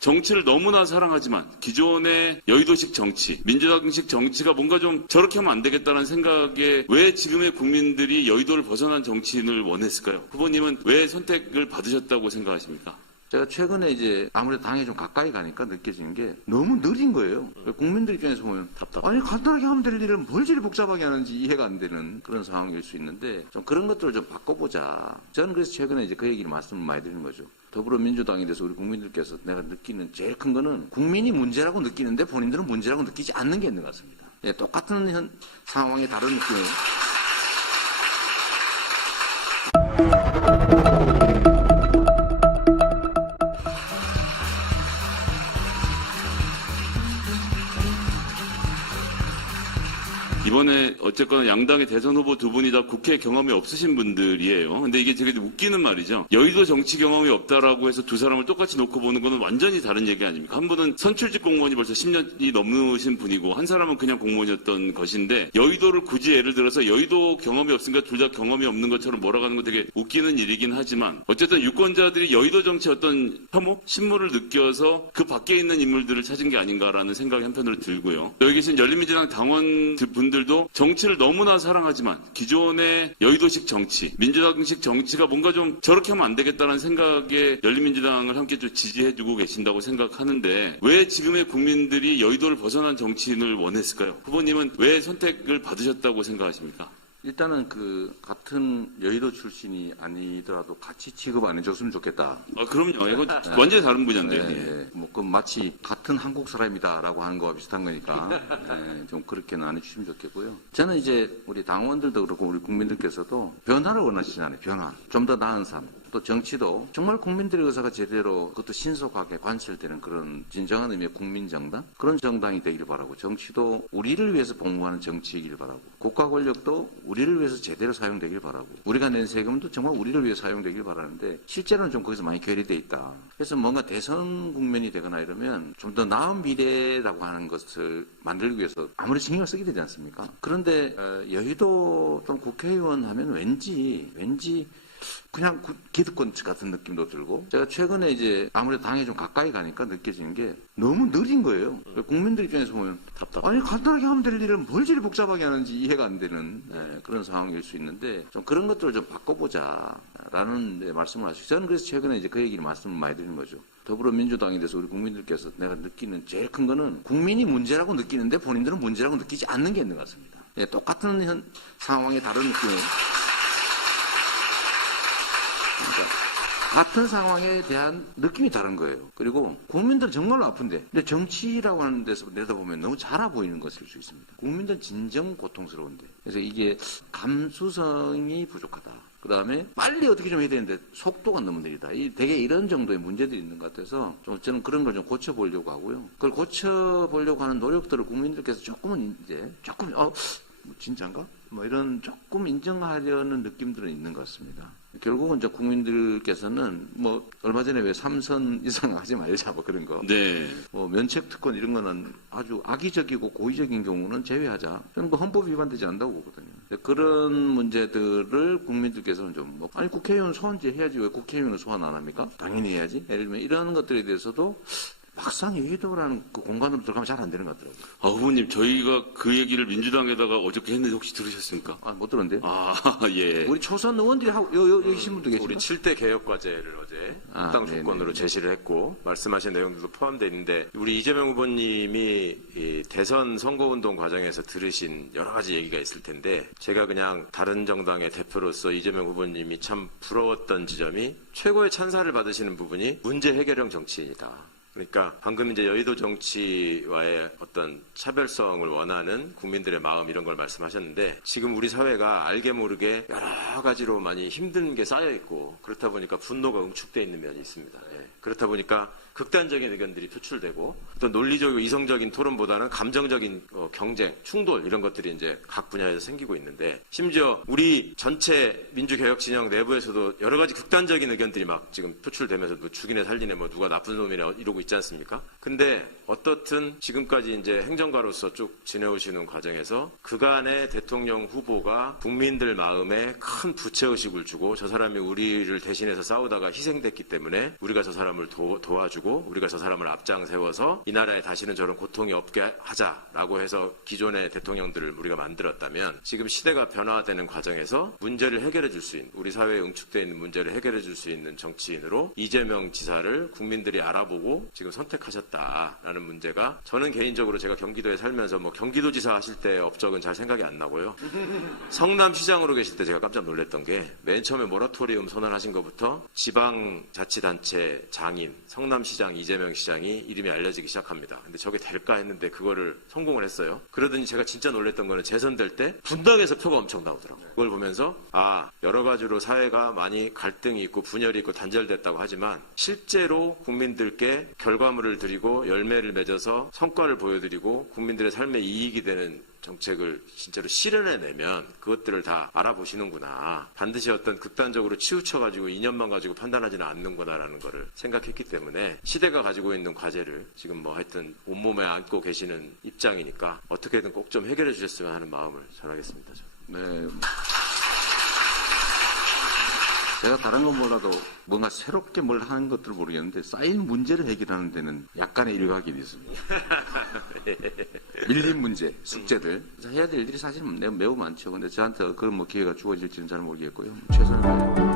정치를 너무나 사랑하지만 기존의 여의도식 정치, 민주당식 정치가 뭔가 좀 저렇게 하면 안 되겠다는 생각에 왜 지금의 국민들이 여의도를 벗어난 정치인을 원했을까요? 후보님은 왜 선택을 받으셨다고 생각하십니까? 제가 최근에 이제 아무래도 당에 좀 가까이 가니까 느껴지는 게 너무 느린 거예요. 국민들 입장에서 보면 아니 간단하게 하면 될 일을 뭘 저리 복잡하게 하는지 이해가 안 되는 그런 상황일 수 있는데 좀 그런 것들을 좀 바꿔보자. 저는 그래서 최근에 이제 그 얘기를 말씀을 많이 드리는 거죠. 더불어민주당에 대해서 우리 국민들께서 내가 느끼는 제일 큰 거는 국민이 문제라고 느끼는데 본인들은 문제라고 느끼지 않는 게 있는 것 같습니다. 예, 똑같은 상황에 다른 느낌을. 이번에 어쨌거나 양당의 대선 후보 두 분이 다 국회 경험이 없으신 분들이에요. 근데 이게 되게 웃기는 말이죠. 여의도 정치 경험이 없다라고 해서 두 사람을 똑같이 놓고 보는 거는 완전히 다른 얘기 아닙니까? 한 분은 선출직 공무원이 벌써 10년이 넘으신 분이고 한 사람은 그냥 공무원이었던 것인데 여의도를 굳이 예를 들어서 여의도 경험이 없으니까 둘 다 경험이 없는 것처럼 몰아가는 거 되게 웃기는 일이긴 하지만 어쨌든 유권자들이 여의도 정치 어떤 혐오? 신물을 느껴서 그 밖에 있는 인물들을 찾은 게 아닌가라는 생각이 한편으로 들고요. 여기 계신 열린민주당 당원 분들도 정치를 너무나 사랑하지만 기존의 여의도식 정치, 민주당식 정치가 뭔가 좀 저렇게 하면 안 되겠다는 생각에 열린민주당을 함께 좀 지지해주고 계신다고 생각하는데 왜 지금의 국민들이 여의도를 벗어난 정치인을 원했을까요? 후보님은 왜 선택을 받으셨다고 생각하십니까? 일단은 그 같은 여의도 출신이 아니더라도 같이 취급 안 해줬으면 좋겠다. 아 그럼요. 이거 완전히 다른 분야인데. 네, 뭐 그 마치 같은 한국 사람이다라고 하는 거와 비슷한 거니까 좀 그렇게는 안 해주시면 좋겠고요. 저는 이제 우리 당원들도 그렇고 우리 국민들께서도 변화를 원하시잖아요. 변화, 좀 더 나은 삶. 또 정치도 정말 국민들의 의사가 제대로 그것도 신속하게 관철되는 그런 진정한 의미의 국민정당 그런 정당이 되기를 바라고 정치도 우리를 위해서 복무하는 정치이길 바라고 국가 권력도 우리를 위해서 제대로 사용되길 바라고 우리가 낸 세금도 정말 우리를 위해서 사용되길 바라는데 실제로는 좀 거기서 많이 괴리돼 있다. 그래서 뭔가 대선 국면이 되거나 이러면 좀 더 나은 미래라고 하는 것을 만들기 위해서 아무리 신경을 쓰게 되지 않습니까? 그런데 여의도 또는 국회의원 하면 왠지 그냥 기득권 같은 느낌도 들고 제가 최근에 이제 아무래도 당에 좀 가까이 가니까 느껴지는 게 너무 느린 거예요. 국민들 입장에서 보면 아니 간단하게 하면 될 일을 뭘 저리 복잡하게 하는지 이해가 안 되는 그런 상황일 수 있는데 좀 그런 것들을 좀 바꿔보자라는 말씀을 하시죠. 저는 그래서 최근에 이제 그 얘기를 말씀을 많이 드리는 거죠. 더불어민주당에 대해서 우리 국민들께서 내가 느끼는 제일 큰 거는 국민이 문제라고 느끼는데 본인들은 문제라고 느끼지 않는 게 있는 것 같습니다. 예, 똑같은 상황에 다른 느낌을. 그러니까 같은 상황에 대한 느낌이 다른 거예요. 그리고 국민들은 정말로 아픈데 근데 정치라고 하는 데서 내다보면 너무 작아 보이는 것일 수 있습니다. 국민들은 진정 고통스러운데 그래서 이게 감수성이 부족하다. 그 다음에 빨리 어떻게 좀 해야 되는데 속도가 너무 느리다. 되게 이런 정도의 문제들이 있는 것 같아서 좀 저는 그런 걸 좀 고쳐보려고 하고요. 그걸 고쳐보려고 하는 노력들을 국민들께서 조금은 진짜인가? 뭐 이런 조금 인정하려는 느낌들은 있는 것 같습니다. 결국은 이제 국민들께서는 뭐 얼마 전에 왜 3선 이상 하지 말자 뭐 그런 거. 네. 뭐 면책 특권 이런 거는 아주 악의적이고 고의적인 경우는 제외하자. 저는 그 헌법 위반되지 않는다고 보거든요. 그런 문제들을 국민들께서는 좀 아니 국회의원 소환제 해야지 왜 국회의원을 소환 안 합니까? 당연히 해야지. 예를 들면 이런 것들에 대해서도 막상 여의도라는 그 공간으로 들어가면 잘 안 되는 것 같더라고요. 아, 후보님, 저희가 그 얘기를 민주당에다가 어저께 했는데 혹시 들으셨습니까? 아, 못 들었는데요? 아, 예. 우리 초선 의원들이 하고, 여기 신분도 계시죠? 우리 7대 개혁과제를 어제 합당 조건으로 제시를 했고, 말씀하신 내용들도 포함되어 있는데, 우리 이재명 후보님이 이 대선 선거운동 과정에서 들으신 여러 가지 얘기가 있을 텐데, 제가 그냥 다른 정당의 대표로서 이재명 후보님이 참 부러웠던 지점이 최고의 찬사를 받으시는 부분이 문제 해결형 정치인이다. 그러니까 방금 이제 여의도 정치와의 어떤 차별성을 원하는 국민들의 마음 이런 걸 말씀하셨는데 지금 우리 사회가 알게 모르게 여러 가지로 많이 힘든 게 쌓여 있고 그렇다 보니까 분노가 응축되어 있는 면이 있습니다. 예. 그렇다 보니까 극단적인 의견들이 투출되고 또 논리적이고 이성적인 토론보다는 감정적인 경쟁, 충돌 이런 것들이 이제 각 분야에서 생기고 있는데 심지어 우리 전체 민주개혁 진영 내부에서도 여러 가지 극단적인 의견들이 막 지금 표출되면서 뭐 죽이네 살리네 뭐 누가 나쁜 놈이네 이러고 있지 않습니까? 근데 어떻든 지금까지 이제 행정가로서 쭉 지내오시는 과정에서 그간의 대통령 후보가 국민들 마음에 큰 부채의식을 주고 저 사람이 우리를 대신해서 싸우다가 희생됐기 때문에 우리가 저 사람을 도와주고 가지고 우리가 저 사람을 앞장 세워서 이 나라에 다시는 저런 고통이 없게 하자라고 해서 기존의 대통령들을 우리가 만들었다면 지금 시대가 변화되는 과정에서 문제를 해결해 줄 수 있는 우리 사회에 응축되어 있는 문제를 해결해 줄 수 있는 정치인으로 이재명 지사를 국민들이 알아보고 지금 선택하셨다라는 문제가 저는 개인적으로 제가 경기도에 살면서 뭐 경기도지사 하실 때 업적은 잘 생각이 안 나고요. 성남시장으로 계실 때 제가 깜짝 놀랐던 게 맨 처음에 모라토리움 선언하신 것부터 지방자치단체 장인 성남시장 이재명 시장이 이름이 알려지기 시작합니다. 근데 저게 될까 했는데 그거를 성공을 했어요. 그러더니 제가 진짜 놀랐던 거는 재선될 때 분당에서 표가 엄청 나오더라고요. 그걸 보면서 여러 가지로 사회가 많이 갈등이 있고 분열이 있고 단절됐다고 하지만 실제로 국민들께 결과물을 드리고 열매를 맺어서 성과를 보여드리고 국민들의 삶에 이익이 되는 정책을 진짜로 실현해내면 그것들을 다 알아보시는구나. 반드시 어떤 극단적으로 치우쳐가지고 이념만 가지고 판단하지는 않는구나라는 거를 생각했기 때문에 시대가 가지고 있는 과제를 지금 뭐 하여튼 온몸에 안고 계시는 입장이니까 어떻게든 꼭 좀 해결해 주셨으면 하는 마음을 전하겠습니다. 네. 제가 다른 건 몰라도 뭔가 새롭게 뭘 하는 것들을 모르겠는데 쌓인 문제를 해결하는 데는 약간의 일각이 있습니다. 밀린 문제, 숙제들. 해야 될 일들이 사실 매우 많죠. 근데 저한테 그런 뭐 기회가 주어질지는 잘 모르겠고요. 최선을 다해.